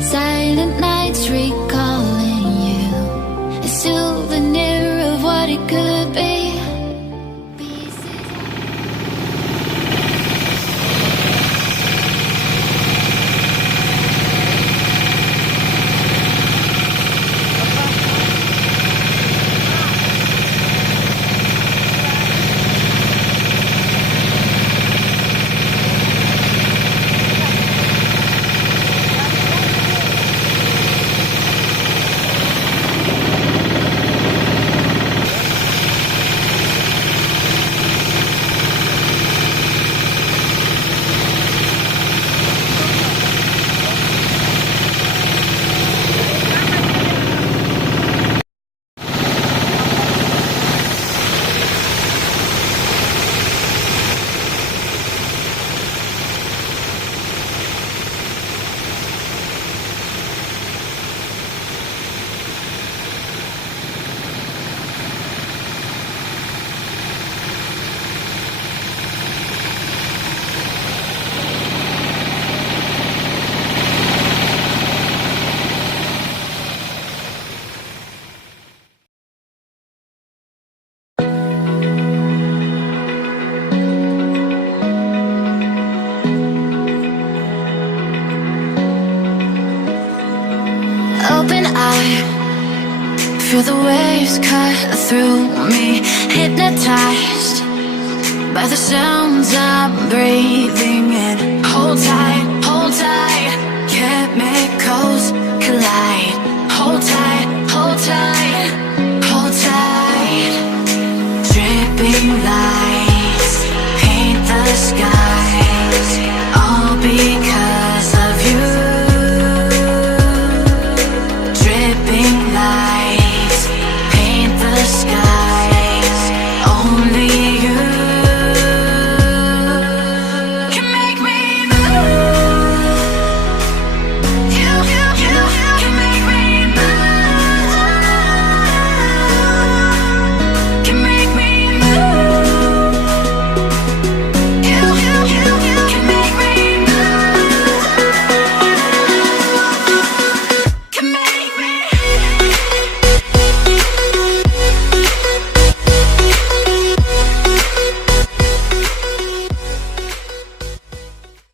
Silent nights recalling you, a souvenir of what it could be. Open eye, feel the waves cut through me, hypnotized by the sounds I'm breathing in. Hold tight,